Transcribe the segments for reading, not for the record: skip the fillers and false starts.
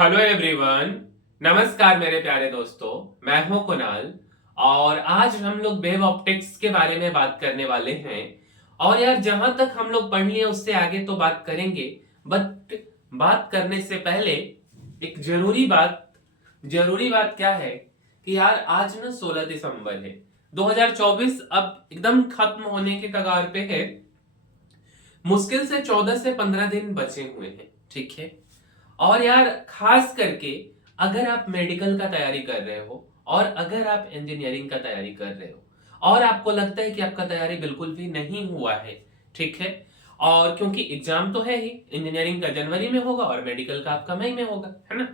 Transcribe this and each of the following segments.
Hello everyone. नमस्कार मेरे प्यारे दोस्तों। मैं हूं कुणाल और आज हम लोग वेव ऑप्टिक्स के बारे में बात करने वाले हैं। और यार जहां तक हम लोग पढ़ लिए उससे आगे तो बात करेंगे, बट बात करने से पहले एक जरूरी बात क्या है कि यार आज ना 16 दिसंबर है। 2024 अब एकदम खत्म होने के कगार पे है। मुश्किल से 14 से 15 दिन बचे हुए हैं, ठीक है। और यार खास करके अगर आप मेडिकल का तैयारी कर रहे हो और अगर आप इंजीनियरिंग का तैयारी कर रहे हो और आपको लगता है कि आपका तैयारी बिल्कुल भी नहीं हुआ है, ठीक है। और क्योंकि एग्जाम तो है ही, इंजीनियरिंग का जनवरी में होगा और मेडिकल का आपका मई में होगा, है ना।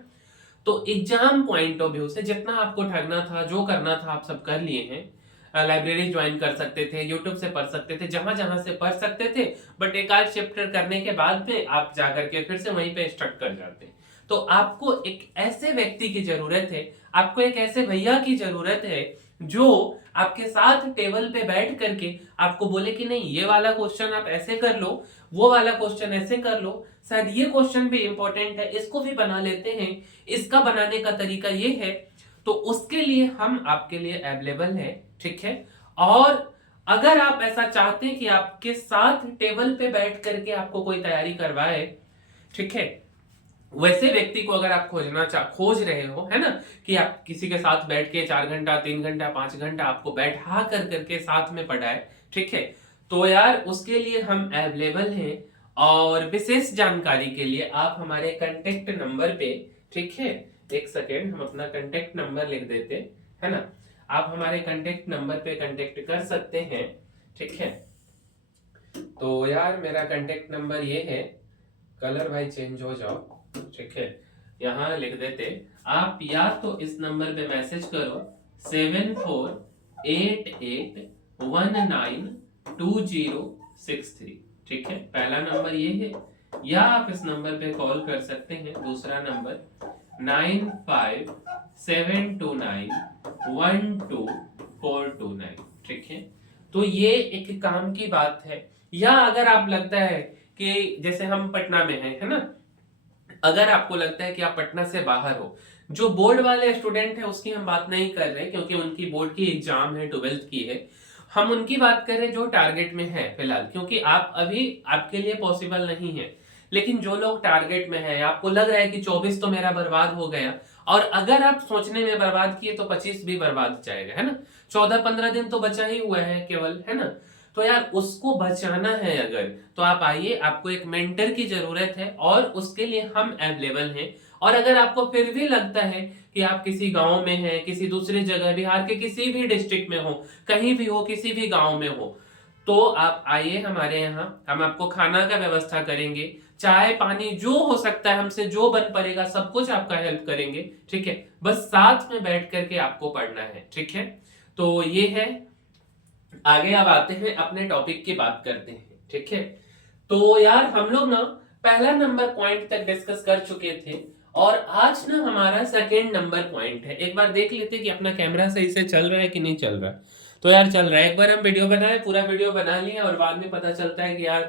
तो एग्जाम पॉइंट ऑफ व्यू से जितना आपको ठगना था, जो करना था, आप सब कर लिए हैं। लाइब्रेरी ज्वाइन कर सकते थे, यूट्यूब से पढ़ सकते थे, जहां जहां से पढ़ सकते थे। बट एक आध चैप्टर करने के बाद में आप जाकर के फिर से वहीं पे स्टक कर जाते। तो आपको एक ऐसे व्यक्ति की जरूरत है, आपको एक ऐसे भैया की जरूरत है जो आपके साथ टेबल पे बैठ करके आपको बोले कि नहीं ये वाला क्वेश्चन आप ऐसे कर लो, वो वाला क्वेश्चन ऐसे कर लो, शायद ये क्वेश्चन भी इंपॉर्टेंट है, इसको भी बना लेते हैं, इसका बनाने का तरीका ये है। तो उसके लिए हम आपके लिए अवेलेबल है, ठीक है। और अगर आप ऐसा चाहते हैं कि आपके साथ टेबल पे बैठ करके आपको कोई तैयारी करवाए, ठीक है, वैसे व्यक्ति को अगर आप खोज रहे हो, है ना, कि आप किसी के साथ बैठ के 4 घंटा 3 घंटा 5 घंटा आपको बैठा कर करके साथ में पढ़ाए, ठीक है, तो यार उसके लिए हम अवेलेबल हैं। और विशेष जानकारी के लिए आप हमारे कांटेक्ट नंबर पे, ठीक है, एक सेकेंड हम अपना कांटेक्ट नंबर लिख देते, है ना। आप हमारे कांटेक्ट नंबर पे कांटेक्ट कर सकते हैं, ठीक है। तो यार मेरा कांटेक्ट नंबर ये है, कलर भाई चेंज हो जाओ, ठीक है, यहाँ लिख देते। आप या तो इस नंबर पे मैसेज करो 7488192063, ठीक है, पहला नंबर ये है। या आप इस नंबर पे कॉल कर सकते हैं, दूसरा नंबर 9572912429, ठीक है। तो ये एक काम की बात है। या अगर आप लगता है कि जैसे हम पटना में हैं, है ना, अगर आपको लगता है कि आप पटना से बाहर हो, जो बोर्ड वाले स्टूडेंट है उसकी हम बात नहीं कर रहे क्योंकि उनकी बोर्ड की एग्जाम है, 12th की है। हम उनकी बात कर रहे हैं जो टारगेट में है फिलहाल, क्योंकि आप अभी आपके लिए पॉसिबल नहीं है। लेकिन जो लोग टारगेट में है, आपको लग रहा है कि 24 तो मेरा बर्बाद हो गया, और अगर आप सोचने में बर्बाद किए तो 25 भी बर्बाद जाएगा, है ना। 14-15 दिन तो बचा ही हुआ है केवल, है ना। तो यार उसको बचाना है अगर, तो आप आइए, आपको एक मेंटर की जरूरत है और उसके लिए हम अवेलेबल हैं। और अगर आपको फिर भी लगता है कि आप किसी गांव में हैं, किसी दूसरी जगह, बिहार के किसी भी डिस्ट्रिक्ट में हो, कहीं भी हो, किसी भी गांव में हो, तो आप आइए हमारे यहाँ, हम आपको खाना का व्यवस्था करेंगे, चाय पानी जो हो सकता है, हमसे जो बन पड़ेगा सब कुछ आपका हेल्प करेंगे, ठीक है। बस साथ में बैठ करके आपको पढ़ना है, ठीक है। तो ये है। आगे अब आते हैं, अपने टॉपिक की बात करते हैं, ठीक है। तो यार हम लोग ना पहला नंबर पॉइंट तक डिस्कस कर चुके थे और आज ना हमारा सेकंड नंबर पॉइंट है। एक बार देख लेते कि अपना कैमरा सही से चल रहा है कि नहीं चल रहा है। तो यार चल रहा है। एक बार हम वीडियो बनाए, पूरा वीडियो बना लिया और बाद में पता चलता है कि यार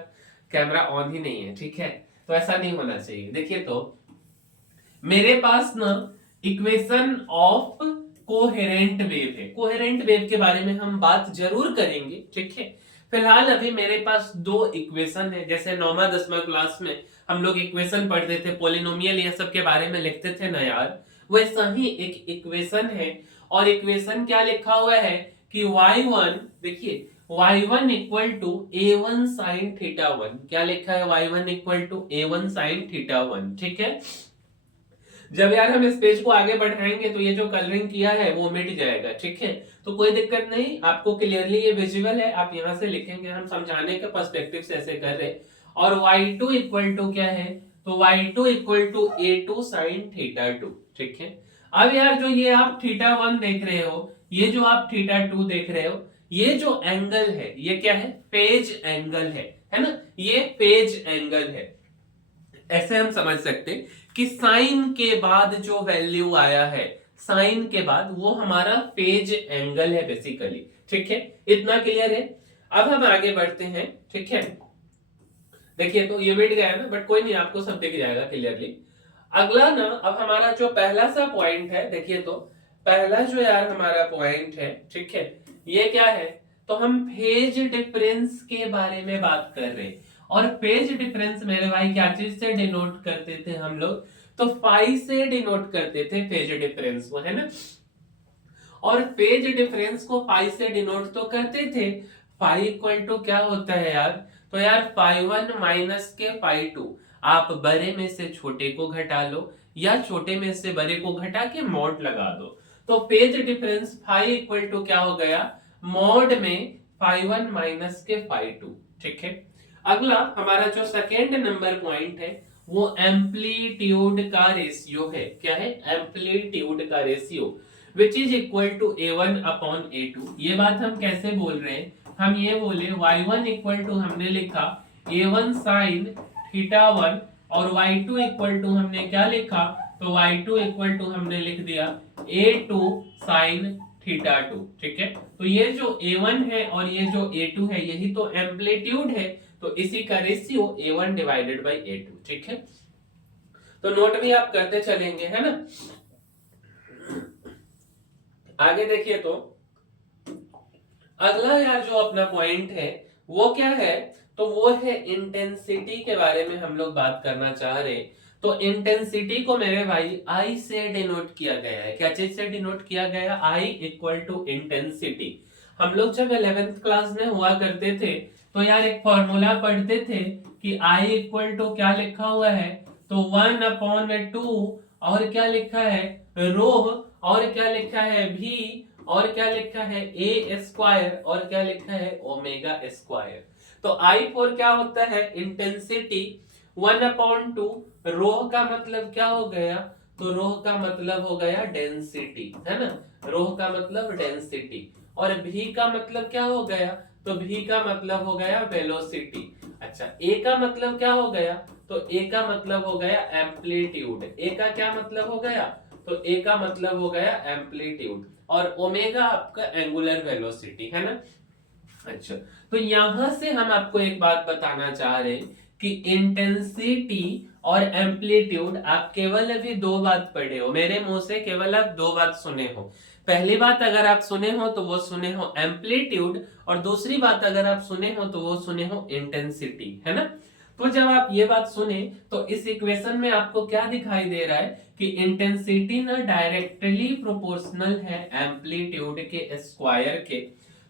कैमरा ऑन ही नहीं है, ठीक है। तो ऐसा नहीं होना चाहिए। देखिए, तो मेरे पास ना इक्वेशन ऑफ कोहेरेंट वेव है। कोहेरेंट वेव के बारे में हम बात जरूर करेंगे, ठीक है। फिलहाल अभी मेरे पास दो इक्वेशन है। जैसे 9वां 10वां क्लास में हम लोग इक्वेशन पढ़ते थे, पोलिनोमियल ये सब के बारे में लिखते थे ना यार, वैसा ही एक इक्वेशन है। और इक्वेशन क्या लिखा हुआ है कि y1, देखिए, y1 equal to a1 sine theta 1। क्या लिखा है? y1 equal to a1 sine theta 1, ठीक है। जब यार हम इस पेज को आगे बढ़ाएंगे तो ये जो कलरिंग किया है वो मिट जाएगा, ठीक है। तो कोई दिक्कत नहीं, आपको क्लियरली ये विजुअल है, आप यहां से लिखेंगे, हम समझाने के पर्सपेक्टिव से ऐसे कर रहे हैं। और y2 इक्वल टू क्या है? तो y2 equal to a2 sine theta 2, ठीक है। अब यार जो ये आप थीटा 1 देख रहे हो, ये जो आप थीटा 2 देख रहे हो, ये जो एंगल है ये क्या है? फेज एंगल है ना। ये फेज एंगल है। ऐसे हम समझ सकते कि साइन के बाद जो वैल्यू आया है, साइन के बाद, वो हमारा फेज एंगल है बेसिकली, ठीक है। इतना क्लियर है। अब हम आगे बढ़ते हैं, ठीक है। देखिए, तो ये मिट गया है ना, बट कोई नहीं, आपको सब दिख जाएगा क्लियरली। अगला ना, अब हमारा जो पहला सा पॉइंट है, देखिए तो पहला जो यार हमारा पॉइंट है, ठीक है, ये क्या है, तो हम फेज डिफरेंस के बारे में बात कर रहे हैं। और फेज डिफरेंस मेरे भाई क्या चीज से डिनोट करते थे हम लोग, तो फाई से डिनोट करते थे फेज डिफरेंस को, है ना। और फेज डिफरेंस को फाई से डिनोट तो करते थे। फाई इक्वल टू क्या होता है यार, तो यार फाई वन माइनस के फाई टू, आप बड़े में से छोटे को घटा लो या छोटे में से बड़े को घटा के मॉड लगा दो। तो phase difference phi equal to क्या हो गया, मॉड में फाई वन माइनस के फाई टू, ठीक है। अगला हमारा जो सेकेंड नंबर पॉइंट है वो एम्पलीट्यूड का रेशियो है। क्या है, एम्पलीट्यूड का ratio which is equal to a1 upon a2। ये बात हम कैसे बोल रहे हैं, हम ये बोले y1 इक्वल टू हमने लिखा a1 साइन थीटा वन, और y2 इक्वल टू हमने क्या लिखा, तो y2 इक्वल टू हमने लिख दिया a2 साइन थीटा टू, ठीक है। तो ये जो a1 है और ये जो a2 है यही तो एम्पलीट्यूड है, तो इसी का ratio a1 divided by a2, ठीक है। तो नोट भी आप करते चलेंगे, है ना। आगे देखिए तो अगला यार जो अपना पॉइंट है वो क्या है, तो वो है इंटेंसिटी के बारे में हम लोग बात करना चाह रहे। तो इंटेंसिटी को मेरे भाई आई से डिनोट किया गया है। क्या चीज से डिनोट किया गया, आई इक्वल टू इंटेंसिटी। हम लोग जब 11th क्लास में हुआ करते थे तो यार एक फॉर्मूला पढ़ते थे कि आई इक्वल टू क्या लिखा हुआ है, तो 1 अपॉन 2, और क्या लिखा है रो, और क्या लिखा है भी, और क्या लिखा है ए स्क्वायर, और क्या लिखा है ओमेगा स्क्वायर। तो आई फोर क्या होता है, इंटेंसिटी 1 अपॉन 2, रो का मतलब क्या हो गया, तो रो का मतलब हो गया डेंसिटी, है ना, रो का मतलब डेंसिटी। और भी का मतलब क्या हो गया, तो भी का मतलब हो गया वेलोसिटी। अच्छा, ए का मतलब क्या हो गया, तो ए का मतलब हो गया एम्पलीट्यूड। ए का क्या मतलब हो गया, तो ए का मतलब हो गया एम्पलीट्यूड, और ओमेगा आपका एंगुलर वेलोसिटी, है ना। अच्छा, तो यहां से हम आपको एक बात बताना चाह रहे हैं कि इंटेंसिटी और एम्पलीट्यूड आप केवल अभी दो बात पढ़े हो, मेरे मुंह से केवल आप दो बात सुने हो। पहली बात अगर आप सुने हो तो वो सुने हो एम्पलीट्यूड, और दूसरी बात अगर आप सुने हो तो वो सुने हो इंटेंसिटी, है ना। तो जब आप ये बात सुने तो इस इक्वेशन में आपको क्या दिखाई दे रहा है कि इंटेंसिटी ना डायरेक्टली प्रोपोर्शनल है एम्पलीट्यूड के स्क्वायर के।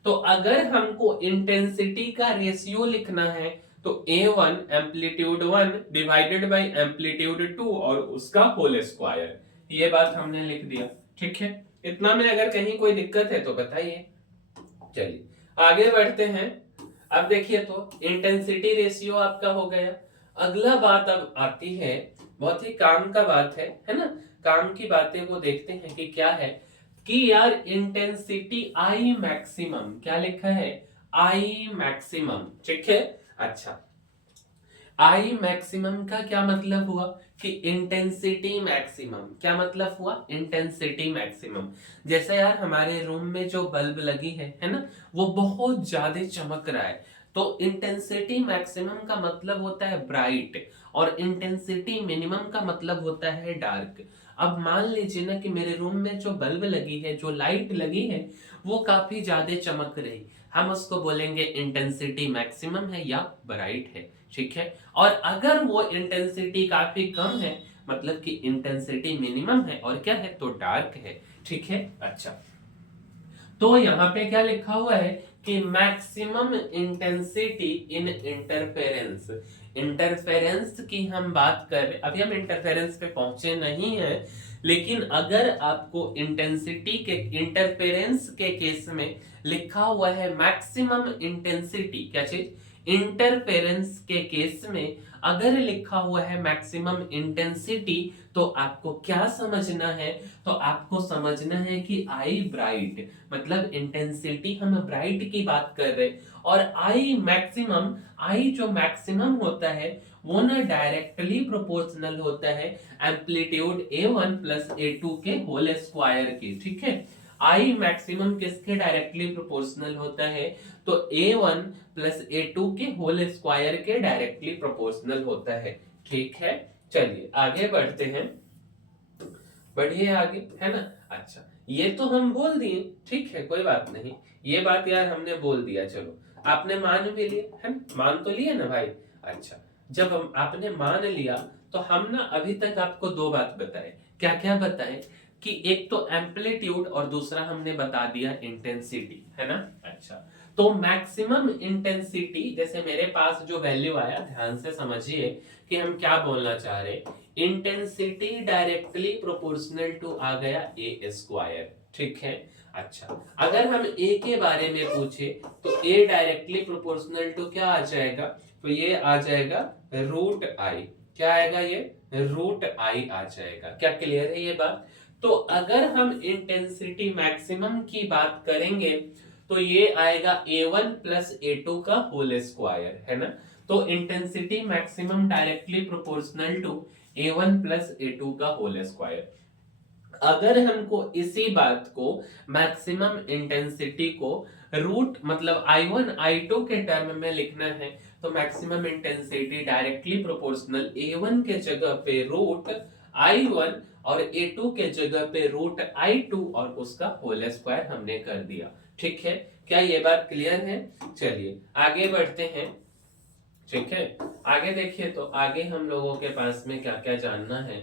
तो अगर हमको इंटेंसिटी का रेशियो लिखना है तो A1 amplitude 1 divided by amplitude 2 और उसका होल स्क्वायर, ये बात हमने लिख दिया, ठीक है। इतना में अगर कहीं कोई दिक्कत है तो बताइए। चलिए आगे बढ़ते हैं। अब देखिए तो इंटेंसिटी रेशियो आपका हो गया। अगला बात अब आती है, बहुत ही काम का बात है ना। काम की बातें वो देखते हैं कि क्या है, कि यार इंटेंसिटी आई मैक्सिमम, क्या लिखा है आई मैक्सिमम, ठीक है। अच्छा, आई मैक्सिमम का क्या मतलब हुआ कि इंटेंसिटी मैक्सिमम, क्या मतलब हुआ इंटेंसिटी मैक्सिमम। जैसे यार हमारे रूम में जो बल्ब लगी है ना, वो बहुत ज्यादा चमक रहा है, तो इंटेंसिटी मैक्सिमम का मतलब होता है ब्राइट, और इंटेंसिटी मिनिमम का मतलब होता है डार्क। अब मान लीजिए ना कि मेरे रूम में जो बल्ब लगी है, जो लाइट लगी है, वो काफी ज्यादा चमक रही, हम उसको बोलेंगे इंटेंसिटी मैक्सिमम है या ब्राइट है, ठीक है। और अगर वो इंटेंसिटी काफी कम है, मतलब कि इंटेंसिटी मिनिमम है और क्या है, तो डार्क है, ठीक है। अच्छा, तो यहाँ पे क्या लिखा हुआ है कि maximum intensity in interference. Interference की हम बात कर रहे, अभी हम इंटरफेरेंस पे पहुंचे नहीं है, लेकिन अगर आपको इंटेंसिटी के इंटरफेरेंस के केस में लिखा हुआ है मैक्सिमम इंटेंसिटी, क्या चीज, इंटरफेरेंस के केस में अगर लिखा हुआ है मैक्सिमम इंटेंसिटी, तो आपको क्या समझना है, तो आपको समझना है कि आई ब्राइट, मतलब इंटेंसिटी हम ब्राइट की बात कर रहे, और आई मैक्सिमम, आई जो मैक्सिमम होता है वो ना डायरेक्टली प्रोपोर्शनल होता है एम्पलीट्यूड A1 प्लस A2 के होल स्क्वायर के, ठीक है। आई मैक्सिमम किसके डायरेक्टली प्रोपोर्शनल होता है, तो A1 प्लस A2 के होल स्क्वायर के डायरेक्टली प्रोपोर्शनल होता है, ठीक है। चलिए आगे बढ़ते हैं, बढ़िए आगे, है ना। अच्छा, ये तो हम बोल दिए, ठीक है कोई बात नहीं, ये बात यार हमने बोल दिया, चलो आपने मान भी लिया, है ना, मान तो लिया ना भाई। अच्छा, जब हम आपने मान लिया तो हम ना अभी तक आपको दो बात बताए, क्या क्या बताए, कि एक तो एम्पलीट्यूड और दूसरा हमने बता दिया इंटेंसिटी, है ना। अच्छा, तो मैक्सिमम इंटेंसिटी, जैसे मेरे पास जो वैल्यू आया, ध्यान से समझिए कि हम क्या बोलना चाह रहे हैं। इंटेंसिटी डायरेक्टली प्रोपोर्शनल टू आ गया ए स्क्वायर, ठीक है। अच्छा, अगर हम ए के बारे में पूछे तो ए डायरेक्टली प्रोपोर्शनल टू क्या आ जाएगा, तो ये आ जाएगा रूट आई, क्या आएगा ये, रूट आई आ जाएगा। क्या क्लियर है ये बात। तो अगर हम इंटेंसिटी मैक्सिमम की बात करेंगे तो ये आएगा A1 प्लस A2 का होल स्क्वायर, है ना। तो intensity maximum directly proportional to A1 plus A2 का होल स्क्वायर। अगर हमको इसी बात को, मैक्सिमम इंटेंसिटी को रूट मतलब I1 I2 के टर्म में लिखना है, तो maximum intensity directly proportional A1 के जगह पे रूट I1 और A2 के जगह पे रूट I2 और उसका होल स्क्वायर हमने कर दिया, ठीक है। क्या ये बात क्लियर है। चलिए आगे बढ़ते हैं, ठीक है। आगे देखिए, तो आगे हम लोगों के पास में क्या क्या जानना है।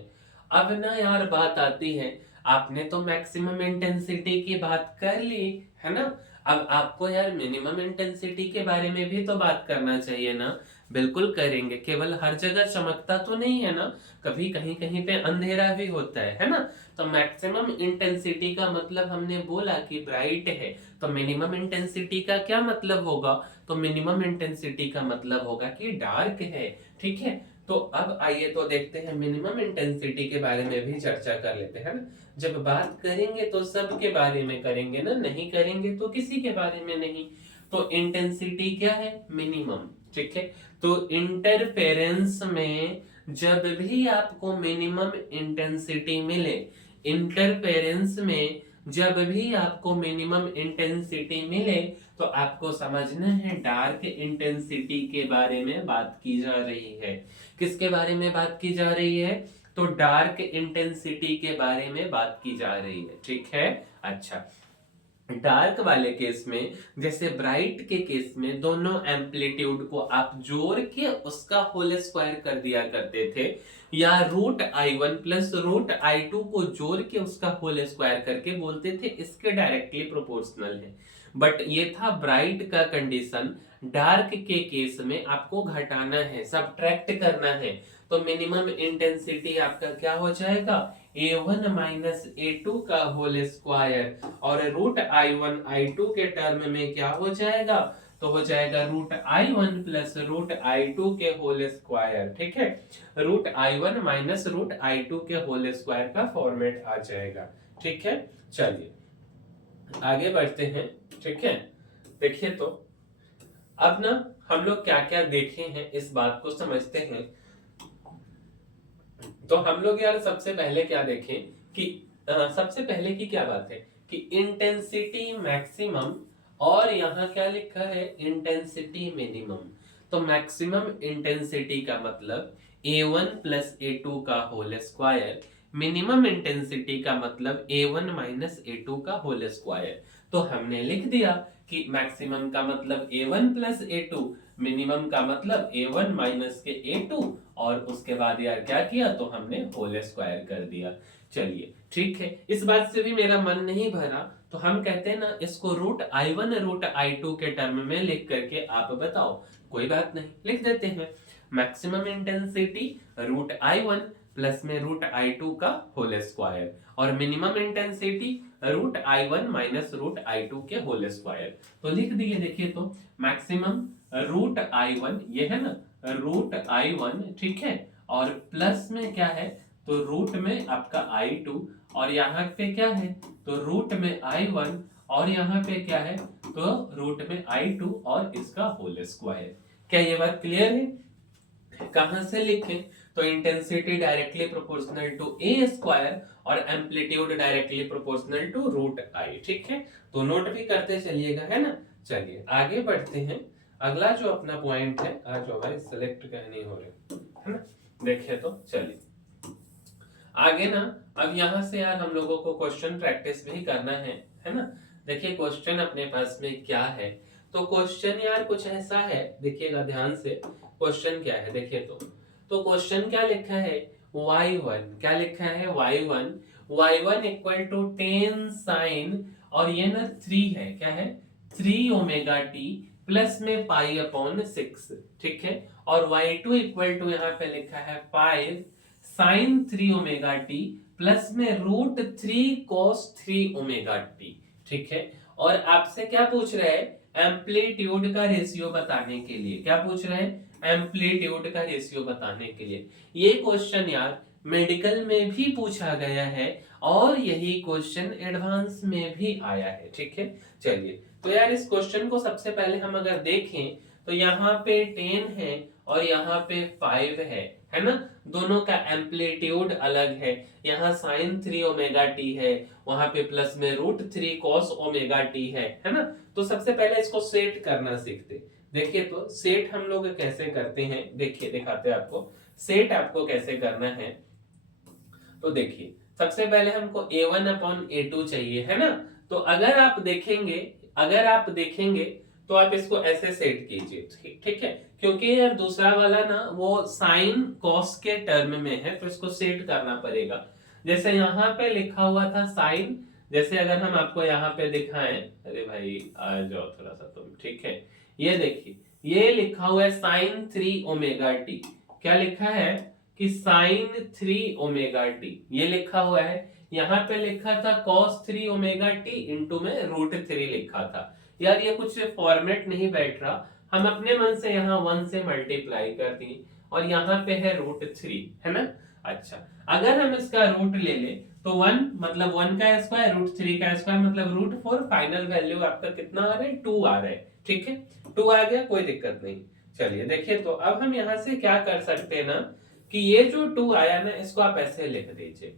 अब ना यार बात आती है, आपने तो मैक्सिमम इंटेंसिटी की बात कर ली, है ना। अब आपको यार मिनिमम इंटेंसिटी के बारे में भी तो बात करना चाहिए ना। बिल्कुल करेंगे, केवल हर जगह चमकता तो नहीं है ना, कभी कहीं कहीं पे अंधेरा भी होता है ना। तो मैक्सिमम इंटेंसिटी का मतलब हमने बोला कि ब्राइट है, तो मिनिमम इंटेंसिटी का क्या मतलब होगा, तो मिनिमम इंटेंसिटी का मतलब होगा कि डार्क है, ठीक है। तो अब आइए तो देखते हैं, मिनिमम इंटेंसिटी के बारे में भी चर्चा कर लेते हैं ना। जब बात करेंगे तो सब के बारे में करेंगे ना, नहीं करेंगे तो किसी के बारे में नहीं। तो इंटेंसिटी क्या है, मिनिमम, ठीक है। तो इंटरफेरेंस में जब भी आपको मिनिमम इंटेंसिटी मिले, इंटरफेरेंस में जब भी आपको मिनिमम इंटेंसिटी मिले, तो आपको समझना है डार्क इंटेंसिटी के बारे में बात की जा रही है। किसके बारे में बात की जा रही है, तो डार्क इंटेंसिटी के बारे में बात की जा रही है, ठीक है। अच्छा, डार्क वाले केस में, जैसे ब्राइट के केस में, दोनों एम्पलीट्यूड को आप जोड़ के उसका होल स्क्वायर कर दिया करते थे, या root I1 plus root I2 को जोड़ के उसका होल स्क्वायर करके बोलते थे इसके डायरेक्टली प्रोपोर्शनल है। बट ये था ब्राइट का कंडीशन। डार्क के केस में आपको घटाना है, सब्ट्रैक्ट करना है, तो मिनिमम इंटेंसिटी आपका क्या हो जाएगा, A1 माइनस A2 का होल स्क्वायर, और रूट I1 I2 के टर्म में क्या हो जाएगा, तो हो जाएगा root I1 plus root I2 के होल स्क्वायर, ठीक है। Root I1 minus root I2 के होल स्क्वायर का फॉर्मेट आ जाएगा, ठीक है। चलिए आगे बढ़ते हैं, ठीक है। देखिए तो अब ना हम लोग क्या क्या देखे हैं, इस बात को समझते हैं। तो हम लोग यार सबसे पहले क्या देखें कि सबसे पहले की क्या बात है कि इंटेंसिटी मैक्सिमम, और यहाँ क्या लिखा है, इंटेंसिटी मिनिमम। तो मैक्सिमम इंटेंसिटी का मतलब A1 प्लस A2 का होल स्क्वायर, मिनिमम इंटेंसिटी का मतलब A1 माइनस A2 का होल स्क्वायर। तो हमने लिख दिया कि मैक्सिमम का मतलब A1 प्लस A2, मिनिमम का मतलब A1 माइनस के A2, और उसके बाद यार क्या किया, तो हमने होल स्क्वायर कर दिया। चलिए ठीक है, इस बात से भी मेरा मन नहीं भरा, तो हम कहते हैं ना, इसको रूट I1 रूट I2 के टर्म में लिख करके आप बताओ। कोई बात नहीं, लिख देते हैं maximum intensity root I1 plus में रूट I2 का होल स्क्वायर, और minimum intensity root I1 minus root I2 के होल स्क्वायर। तो लिख दिए, देखिए तो मैक्सिमम रूट I1 ये है ना, रूट I1, ठीक है, और प्लस में क्या है, तो रूट में आपका I2, और यहाँ पे क्या है, तो रूट में I1, और यहाँ पे क्या है, तो रूट में I2 और इसका होल स्क्वायर। क्या ये बात क्लियर है। कहां से लिखें, तो intensity directly proportional to A square और amplitude directly proportional to root I, ठीक है। तो नोट भी करते चलिएगा, है ना। चलिए आगे बढ़ते हैं, अगला जो अपना पॉइंट है, आज जो भाई सिलेक्ट कहनी हो रही है ना। देखिए तो चलिए आगे ना, अब यहाँ से यार हम लोगों को क्वेश्चन प्रैक्टिस भी करना है ना। देखिए क्वेश्चन अपने पास में क्या है, तो क्वेश्चन यार कुछ ऐसा है, देखिएगा ध्यान से क्वेश्चन क्या है। देखिए तो क्वेश्चन क्या लिखा है, y1 क्या लिखा है, y1 इक्वल टू 10 साइन, और ये ना 3 है, क्या है 3 ओमेगा टी प्लस में पाई अपॉन 6, ठीक है। और y2 इक्वल टू यहाँ पे लिखा है 5 साइन 3 ओमेगा टी प्लस में रूट 3 कॉस 3 ओमेगा टी, ठीक है। और आपसे क्या पूछ रहे हैं, एम्पलीट्यूड का रेशियो बताने के लिए, क्या पूछ रहे हैं, एम्पलीट्यूड का रेशियो बताने के लिए। ये क्वेश्चन यार मेडिकल में भी पूछा गया है और यही क्वेश्चन एडवांस में भी आया है, ठीक है। चलिए तो यार इस क्वेश्चन को सबसे पहले हम अगर देखें तो यहाँ पे 10 है और यहाँ पे 5 है ना। दोनों का एम्पलीट्यूड अलग है, यहाँ साइन 3 ओमेगा टी है, वहां पे प्लस में रूट 3 कॉस ओमेगा टी है ना। तो सबसे पहले इसको सेट करना सीखते। देखिए तो सेट हम लोग कैसे करते हैं, देखिए दिखाते हैं आपको सेट आपको कैसे करना है। तो देखिए सबसे पहले हमको a1 अपॉन a2 चाहिए, है ना। तो अगर आप देखेंगे तो आप इसको ऐसे सेट कीजिए, ठीक है। क्योंकि यार दूसरा वाला ना वो साइन कॉस के टर्म में है, तो इसको सेट करना पड़ेगा। जैसे यहाँ पे लिखा हुआ था साइन, जैसे अगर हम आपको यहाँ पे दिखाएं, अरे भाई आ जाओ थोड़ा सा तुम, ठीक है। ये देखिए ये लिखा हुआ है साइन 3 ओमेगा टी, क्या लिखा है कि साइन 3 ओमेगा टी, ये लिखा हुआ है। यहाँ पे लिखा था cos 3 ओमेगा टी इंटू में रूट 3 लिखा था। यार ये कुछ फॉर्मेट नहीं बैठ रहा, हम अपने मन से यहाँ 1 से मल्टीप्लाई कर दिए और यहाँ पे है रूट 3, है ना। अच्छा अगर हम इसका रूट ले ले तो 1 मतलब 1 का स्क्वायर, रूट 3 का स्क्वायर मतलब रूट 4, फाइनल वैल्यू आपका कितना आ रहा है, 2 आ रहा है, ठीक है। 2 आ गया, कोई दिक्कत नहीं। चलिए देखिए तो अब हम यहाँ से क्या कर सकते हैं ना, कि ये जो 2 आया ना इसको आप ऐसे लिख दीजिए,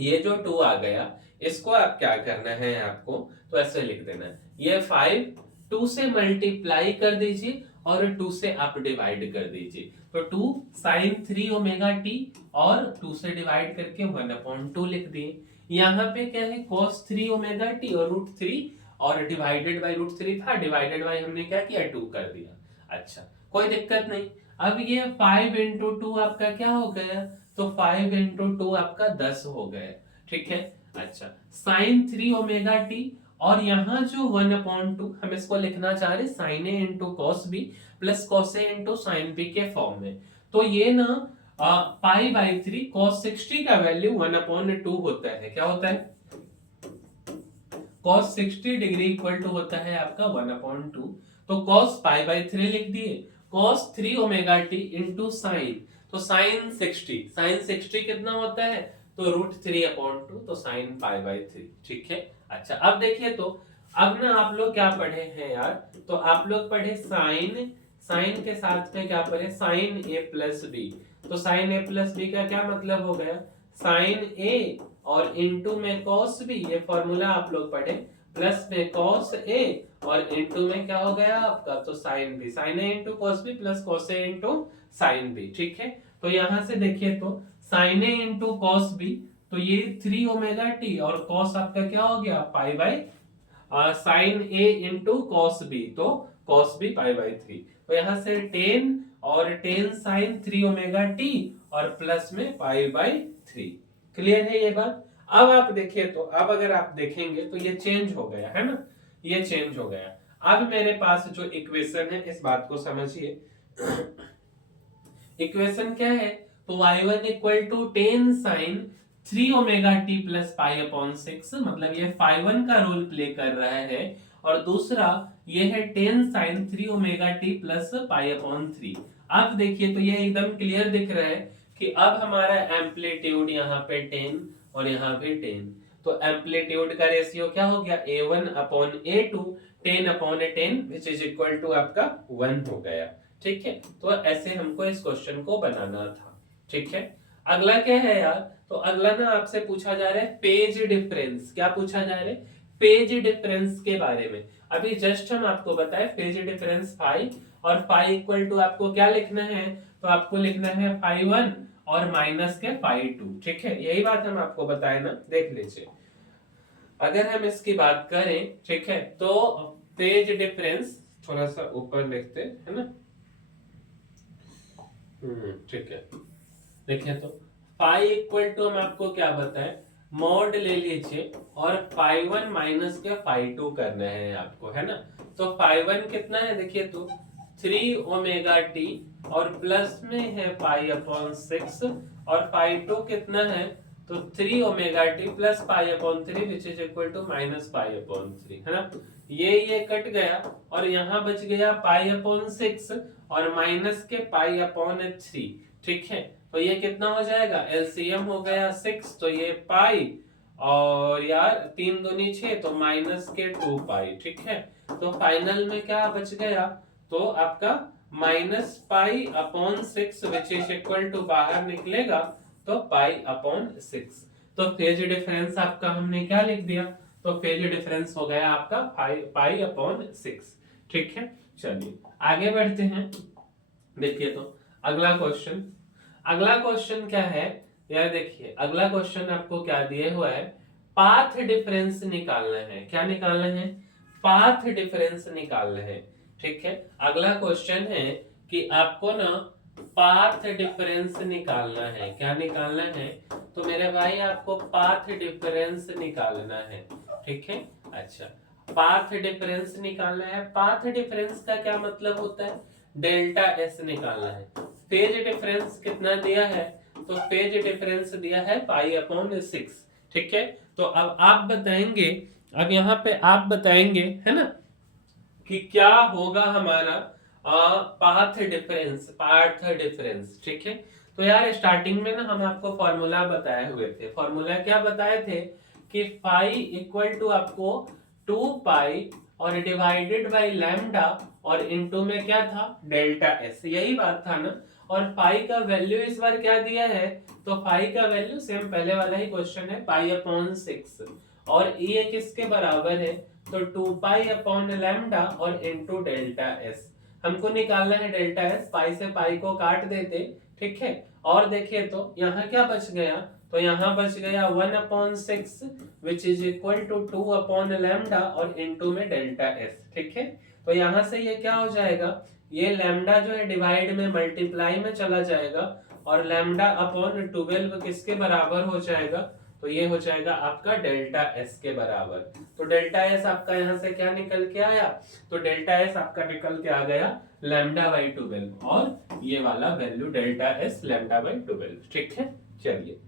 ये जो 2 आ गया इसको आप क्या करना है आपको, तो ऐसे लिख देना है, ये 5 2 से मल्टीप्लाई कर दीजिए और 2 से आप डिवाइड कर दीजिए। तो 2 साइन 3 ओमेगा टी और 2 से डिवाइड करके 1/2 लिख दिए। यहाँ पे क्या है cos 3 ओमेगा टी और रूट 3 और डिवाइडेड बाय रूट 3 था, डिवाइडेड बाय हमने क्या किया 2 कर दिया। अच्छा कोई दिक्कत नहीं। अब ये 5 इंटू 2 आपका क्या हो गया, तो 5 इंटू 2 आपका 10 हो गया, ठीक है। अच्छा साइन 3 ओमेगा टी और यहाँ जो 1/2 हम इसको लिखना चाह रहे sine A into cos B plus cos A into sine B के फॉर्म में। तो ये ना पाई बाई 3 कॉस 60 का वैल्यू 1/2 होता है, क्या होता है cos 60 डिग्री इक्वल टू होता है आपका 1/2। तो cos पाई बाई 3 लिख दिए, cos 3 omega T into sine, तो साइन 60 कितना होता है, तो रूट 3/2, तो साइन पाई बाई 3, ठीक है। अच्छा अब देखिए तो अब ना आप लोग क्या पढ़े हैं यार, तो आप लोग पढ़े साइन के साथ में क्या पढ़े, साइन ए प्लस बी। तो साइन ए प्लस बी का क्या मतलब हो गया, साइन ए और इनटू में cos b, ये फॉर्मूला आप लोग पढ़े, प्लस में cos a और इनटू में क्या हो गया आपका, तो sin b, sin a into cos b plus cos a into sin b, ठीक है। तो यहां से देखिए तो sin a into cos b, तो ये 3 ओमेगा टी और cos आपका क्या हो गया pi by sin a into cos b, तो cos b पाई बाई 3। तो यहां से 10 और 10 sin 3 ओमेगा टी और प्लस में पाई बाई 3। क्लियर है ये बात। अब आप देखिए तो अब अगर आप देखेंगे तो ये चेंज हो गया है ना, ये चेंज हो गया। अब मेरे पास जो इक्वेशन है इस बात को समझिए। इक्वेशन क्या है, तो y1 equal to 10 sine 3 omega t plus pi upon 6, मतलब ये phi1 का रोल प्ले कर रहा है, और दूसरा ये है 10 sine 3 omega t plus pi upon 3। अब देखिए तो ये एकदम क्लियर दिख रहा है कि अब हमारा एम्पलीट्यूड यहाँ पे 10 और यहाँ पे 10, तो एम्पलीट्यूड का रेशियो क्या हो गया a1 upon a2, 10 upon 10 which is equal to आपका 1 हो गया, ठीक है। तो ऐसे हमको इस क्वेश्चन को बनाना था, ठीक है। अगला क्या है यार, तो अगला ना आपसे पूछा जा रहा है पेज डिफरेंस। क्या पूछा जा रहा है, पेज डिफरेंस के बारे में। अभी जस्ट हम आपको बताए पेज डिफरेंस 5 और फाई इक्वल टू आपको क्या लिखना है, तो आपको लिखना है फाई 1 और माइनस के फाई 2। ठीक है, यही बात हम आपको बताए ना, देख लीजिए। अगर हम इसकी बात करें, ठीक है, तो पेज डिफरेंस थोड़ा सा ऊपर लिखते है ना, ठीक है। देखिए तो फाई इक्वल टू हम आपको क्या बताएं, मॉड ले लीजिए और फाई 1 माइनस के फाई 2 करना है आपको, है ना। तो फाई 1 कितना है, देखिए तो 3 ओमेगा टी और प्लस में है पाई अपॉन 6 और फाई 2 कितना है, तो 3 omega t plus pi upon 3 which is equal to minus pi upon 3, है ना। ये कट गया और यहाँ बच गया पाई अपॉन 6 और माइनस के पाई अपॉन 3। ठीक है, तो ये कितना हो जाएगा, एलसीएम हो गया 6, तो ये पाई और यार 3 दूनी 6, तो माइनस के 2 पाई। ठीक है, तो फाइनल में क्या बच गया, तो आपका minus pi upon 6 which is equal to बाहर निकलेगा तो पाई अपॉन 6। तो फेज डिफरेंस आपका हमने क्या लिख दिया, तो फेज डिफरेंस हो गया आपका पाई अपॉन 6। ठीक है, चलिए आगे बढ़ते हैं। देखिए तो अगला क्वेश्चन क्या है यार, देखिए अगला क्वेश्चन आपको क्या दिए हुआ है, पाथ डिफरेंस निकालना है। क्या निकालना है, पाथ डिफरेंस निकालना है। ठीक है, अगला क्वेश्चन है कि आपको ना पाथ डिफरेंस निकालना है। क्या निकालना है, तो मेरे भाई आपको पाथ डिफरेंस निकालना है। ठीक है, अच्छा पाथ डिफरेंस निकालना है। पाथ डिफरेंस का क्या मतलब होता है, डेल्टा एस निकालना है। फेज डिफरेंस कितना दिया है, तो फेज डिफरेंस दिया है पाई अपॉन 6। ठीक है, तो अब आप बताएंगे, अब यहाँ पे आप बताएंगे, है ना, कि क्या होगा हमारा पाथ डिफरेंस। ठीक है, तो यार स्टार्टिंग में ना हम आपको फॉर्मूला बताए हुए थे। फॉर्मूला क्या बताए थे कि फाई इक्वल टू आपको 2 पाई और डिवाइडेड बाय लैम्डा और इनटू में क्या था, डेल्टा एस, यही बात था ना। और फाई का वैल्यू इस बार क्या दिया है, तो फाई का वैल्यू सेम पहले वाला ही क्वेश्चन है, पाई अपॉन 6 और ये किसके बराबर है, तो 2 पाई अपॉन लैम्डा और इनटू डेल्टा एस। हमको निकालना है डेल्टा एस, पाई से पाई को काट देते। ठीक है, और देखिए तो यहाँ क्या बच गया, तो यहाँ बच गया 1 upon 6 which is equal to 2 upon lambda और इनटू में डेल्टा एस। ठीक है, तो यहाँ से ये क्या हो जाएगा, ये लैम्डा जो है डिवाइड में मल्टीप्लाई में चला जाएगा और लैम्डा अपॉन 12 किसके बराबर हो जाएगा, तो ये हो जाएगा आपका डेल्टा एस के बराबर। तो डेल्टा एस आपका यहाँ से क्या निकल के आया, तो डेल्टा एस आपका निकल के आ गया लैम्डा बाई 12 और ये वाला value delta S lambda by 12। ठीक है, चलिए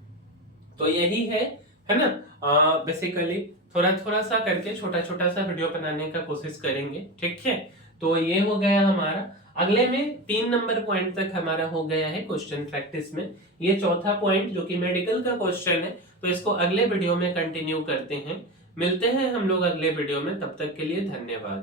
तो यही है ना। बेसिकली थोड़ा सा करके छोटा सा वीडियो बनाने का कोशिश करेंगे। ठीक है, तो ये हो गया हमारा। अगले में 3 नंबर पॉइंट तक हमारा हो गया है क्वेश्चन प्रैक्टिस में। ये चौथा पॉइंट जो कि मेडिकल का क्वेश्चन है, तो इसको अगले वीडियो में कंटिन्यू करते हैं। मिलते हैं हम लोग अगले वीडियो में, तब तक के लिए धन्यवाद।